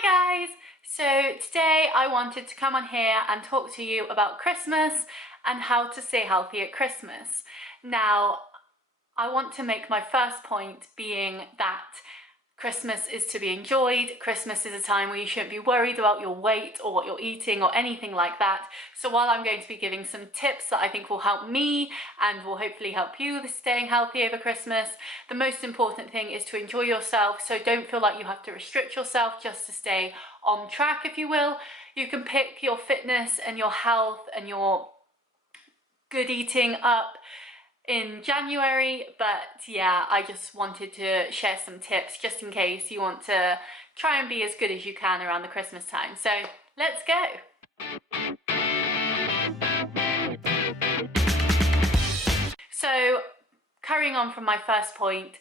Hi guys! So today I wanted to come on here and talk to you about Christmas and how to stay healthy at Christmas. Now, I want to make my first point being that Christmas is to be enjoyed. Christmas is a time where you shouldn't be worried about your weight or what you're eating or anything like that. So while I'm going to be giving some tips that I think will help me and will hopefully help you with staying healthy over Christmas, the most important thing is to enjoy yourself. So don't feel like you have to restrict yourself just to stay on track, if you will. You can pick your fitness and your health and your good eating up in January, but yeah, I just wanted to share some tips just in case you want to try and be as good as you can around the Christmas time. So let's go. So carrying on from my first point,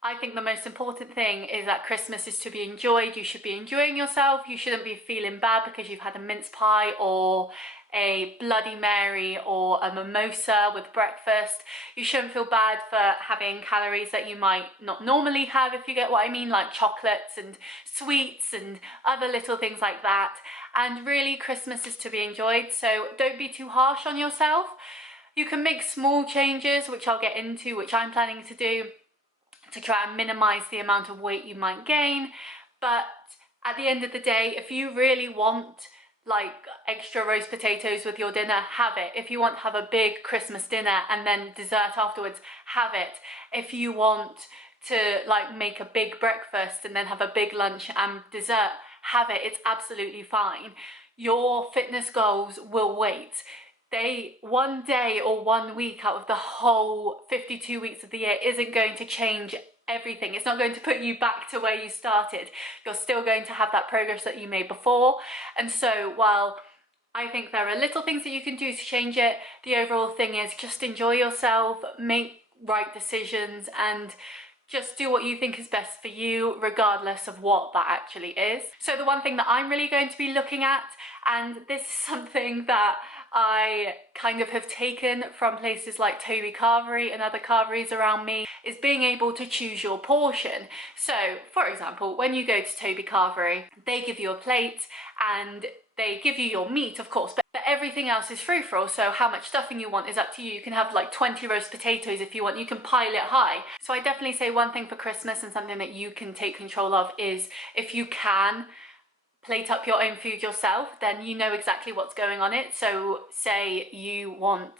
I think the most important thing is that Christmas is to be enjoyed. You should be enjoying yourself. You shouldn't be feeling bad because you've had a mince pie or a Bloody Mary or a mimosa with breakfast. You shouldn't feel bad for having calories that you might not normally have, if you get what I mean, like chocolates and sweets and other little things like that. And really, Christmas is to be enjoyed, so don't be too harsh on yourself. You can make small changes, which I'll get into, which I'm planning to do, to try and minimize the amount of weight you might gain. But at the end of the day, if you really want like extra roast potatoes with your dinner, have it. If you want to have a big Christmas dinner and then dessert afterwards, have it. If you want to like make a big breakfast and then have a big lunch and dessert, have it. It's absolutely fine. Your fitness goals will wait. One day or 1 week out of the whole 52 weeks of the year isn't going to change everything. It's not going to put you back to where you started. You're still going to have that progress that you made before. And so while I think there are little things that you can do to change it, the overall thing is just enjoy yourself, make right decisions, and just do what you think is best for you, regardless of what that actually is. So the one thing that I'm really going to be looking at, and this is something that I kind of have taken from places like Toby Carvery and other carveries around me, is being able to choose your portion. So for example, when you go to Toby Carvery, they give you a plate and they give you your meat, of course, but everything else is free-for-all. So how much stuffing you want is up to you. You can have like 20 roast potatoes if you want. You can pile it high. So I definitely say one thing for Christmas and something that you can take control of is, if you can plate up your own food yourself, then you know exactly what's going on it. So say you want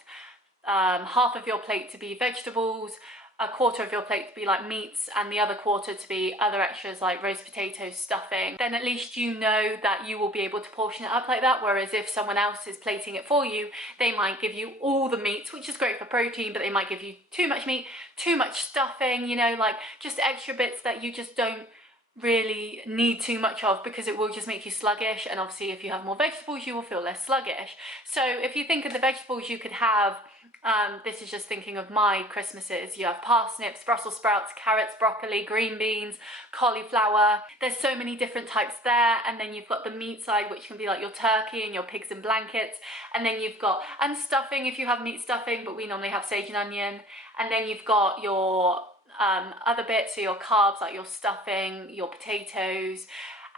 half of your plate to be vegetables, a quarter of your plate to be like meats, and the other quarter to be other extras like roast potatoes, stuffing, then at least you know that you will be able to portion it up like that. Whereas if someone else is plating it for you, they might give you all the meats, which is great for protein, but they might give you too much meat, too much stuffing, you know, like just extra bits that you just don't really need too much of, because it will just make you sluggish. And obviously if you have more vegetables, you will feel less sluggish. So if you think of the vegetables you could have, this is just thinking of my Christmases, you have parsnips, Brussels sprouts, carrots, broccoli, green beans, cauliflower. There's so many different types there. And then you've got the meat side, which can be like your turkey and your pigs in blankets. And then you've got, and stuffing if you have meat stuffing, but we normally have sage and onion. And then you've got your other bits, so your carbs like your stuffing, your potatoes,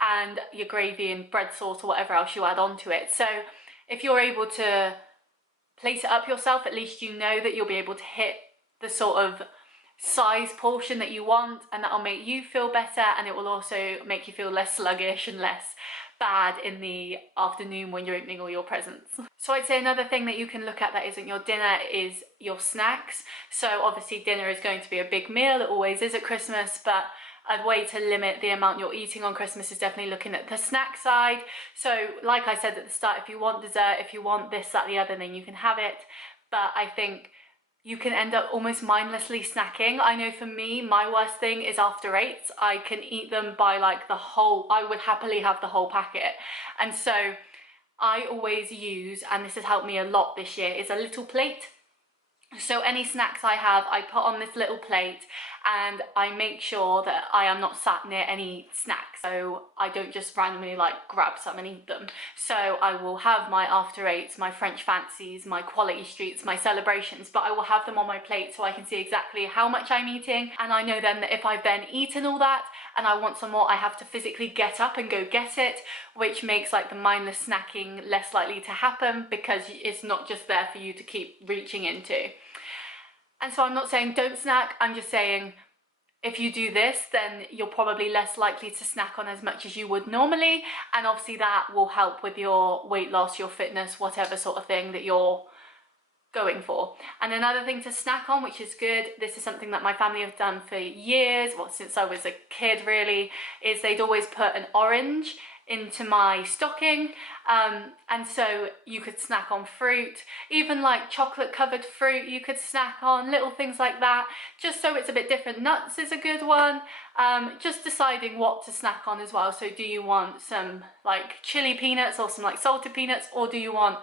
and your gravy and bread sauce or whatever else you add onto it. So if you're able to plate it up yourself, at least you know that you'll be able to hit the sort of size portion that you want, and that'll make you feel better, and it will also make you feel less sluggish and less bad in the afternoon when you're opening all your presents. So I'd say another thing that you can look at that isn't your dinner is your snacks. So obviously dinner is going to be a big meal, it always is at Christmas, but a way to limit the amount you're eating on Christmas is definitely looking at the snack side. So like I said at the start, if you want dessert, if you want this, that, the other, then you can have it. But I think you can end up almost mindlessly snacking. I know for me, my worst thing is after 8. I can eat them by like the whole, I would happily have the whole packet. And so I always use, and this has helped me a lot this year, is a little plate. So any snacks I have, I put on this little plate, and I make sure that I am not sat near any snacks, so I don't just randomly like grab some and eat them. So I will have my after eights, my French fancies, my quality streets, my celebrations, but I will have them on my plate so I can see exactly how much I'm eating, and I know then that if I've then eaten all that and I want some more, I have to physically get up and go get it, which makes like the mindless snacking less likely to happen because it's not just there for you to keep reaching into. And so I'm not saying don't snack, I'm just saying if you do this, then you're probably less likely to snack on as much as you would normally, and obviously that will help with your weight loss, your fitness, whatever sort of thing that you're going for. And another thing to snack on, which is good, this is something that my family have done for years, well, since I was a kid really, is they'd always put an orange into my stocking, and so you could snack on fruit, even like chocolate covered fruit you could snack on, little things like that, just so it's a bit different. Nuts is a good one, just deciding what to snack on as well. So do you want some like chili peanuts or some like salted peanuts, or do you want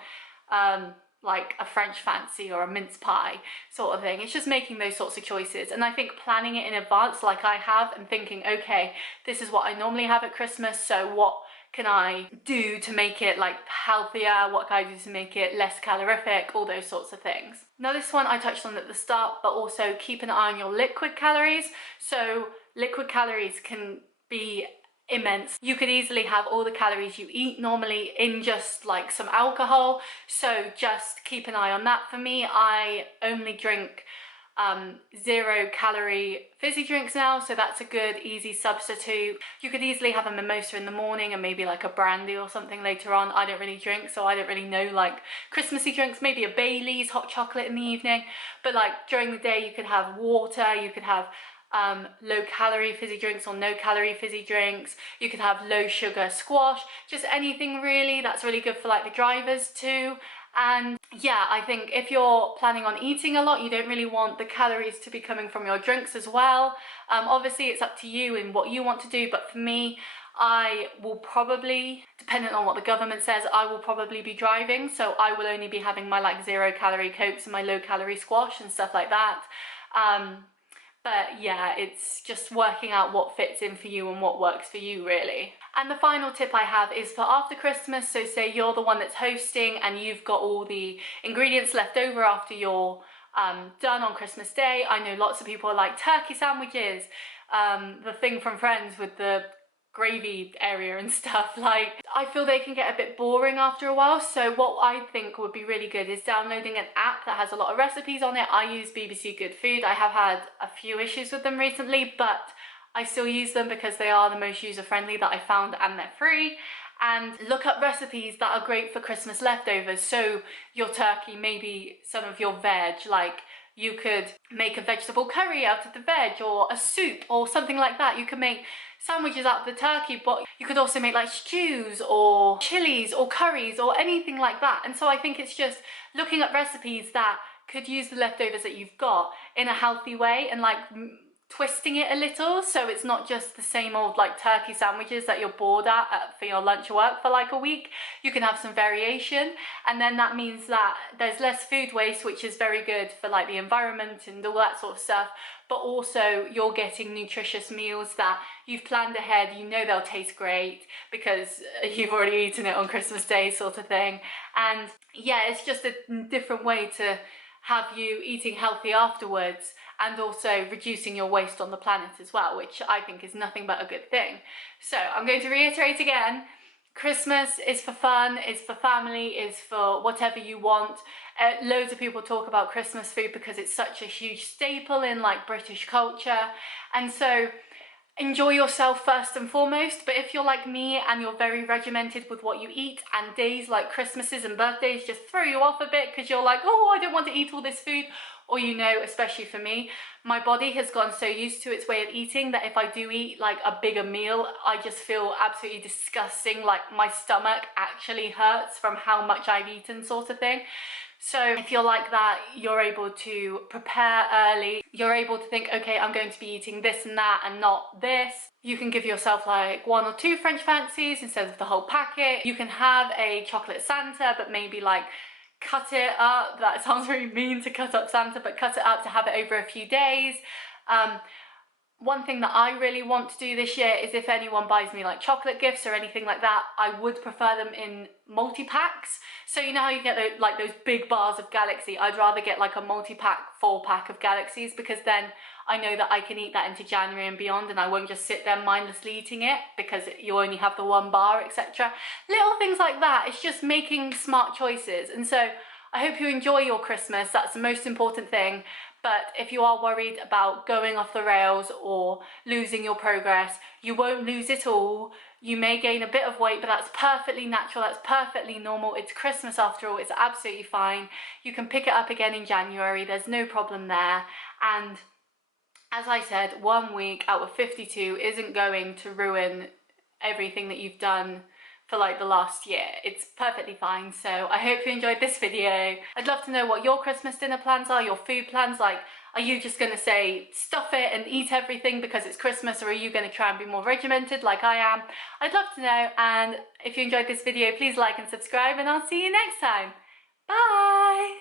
like a French fancy or a mince pie sort of thing? It's just making those sorts of choices, and I think planning it in advance like I have and thinking, okay, this is what I normally have at Christmas, so what can I do to make it like healthier, what can I do to make it less calorific, all those sorts of things. Now this one I touched on at the start, but also keep an eye on your liquid calories. So liquid calories can be immense. You could easily have all the calories you eat normally in just like some alcohol, so just keep an eye on that. For me, I only drink 0 calorie fizzy drinks now, so that's a good easy substitute. You could easily have a mimosa in the morning and maybe like a brandy or something later on. I don't really drink, so I don't really know like Christmassy drinks, maybe a Bailey's hot chocolate in the evening, but like during the day you could have water, you could have low calorie fizzy drinks or no calorie fizzy drinks, you could have low sugar squash, just anything really. That's really good for like the drivers too. And yeah, I think if you're planning on eating a lot, you don't really want the calories to be coming from your drinks as well. Obviously it's up to you and what you want to do, but for me, I will probably, depending on what the government says, I will probably be driving, so I will only be having my like 0 calorie cokes and my low calorie squash and stuff like that. But yeah, it's just working out what fits in for you and what works for you really. And the final tip I have is for after Christmas. So say you're the one that's hosting and you've got all the ingredients left over after you're done on Christmas Day. I know lots of people are like turkey sandwiches, the thing from Friends with the gravy area and stuff. Like, I feel they can get a bit boring after a while, so what I think would be really good is downloading an app that has a lot of recipes on it. I use BBC Good Food. I have had a few issues with them recently, but I still use them because they are the most user-friendly that I found, and they're free. And look up recipes that are great for Christmas leftovers. So your turkey, maybe some of your veg, like you could make a vegetable curry out of the veg, or a soup or something like that. You can make sandwiches out of the turkey, but you could also make like stews or chilies or curries or anything like that. And so I think it's just looking at recipes that could use the leftovers that you've got in a healthy way, and like twisting it a little, so it's not just the same old like turkey sandwiches that you're bored at for your lunch work for like a week. You can have some variation, and then that means that there's less food waste, which is very good for like the environment and all that sort of stuff, but also you're getting nutritious meals that you've planned ahead. You know they'll taste great because you've already eaten it on Christmas Day sort of thing. And yeah, it's just a different way to have you eating healthy afterwards, and also reducing your waste on the planet as well, which I think is nothing but a good thing. So I'm going to reiterate again, Christmas is for fun, is for family, is for whatever you want. Loads of people talk about Christmas food because it's such a huge staple in like British culture, and so enjoy yourself first and foremost. But if you're like me and you're very regimented with what you eat, and days like Christmases and birthdays just throw you off a bit because you're like, oh, I don't want to eat all this food, or you know, especially for me, my body has gotten so used to its way of eating that if I do eat like a bigger meal, I just feel absolutely disgusting, like my stomach actually hurts from how much I've eaten sort of thing. So if you're like that, you're able to prepare early. You're able to think, okay, I'm going to be eating this and that and not this. You can give yourself like 1 or 2 French fancies instead of the whole packet. You can have a chocolate Santa, but maybe like cut it up. That sounds really mean to cut up Santa, but cut it up to have it over a few days. One thing that I really want to do this year is if anyone buys me like chocolate gifts or anything like that, I would prefer them in multi-packs. So you know how you get those, like those big bars of Galaxy? I'd rather get like a multi-pack, 4-pack of Galaxies, because then I know that I can eat that into January and beyond, and I won't just sit there mindlessly eating it because you only have the one bar, etc. Little things like that. It's just making smart choices. And so I hope you enjoy your Christmas. That's the most important thing. But if you are worried about going off the rails or losing your progress, you won't lose it all. You may gain a bit of weight, but that's perfectly natural, that's perfectly normal. It's Christmas after all, it's absolutely fine. You can pick it up again in January, there's no problem there. And as I said, 1 week out of 52 isn't going to ruin everything that you've done for like the last year. It's perfectly fine. So I hope you enjoyed this video. I'd love to know what your Christmas dinner plans are, your food plans. Like, are you just going to say stuff it and eat everything because it's Christmas, or are you going to try and be more regimented like I am? I'd love to know. And if you enjoyed this video, please like and subscribe, and I'll see you next time. Bye!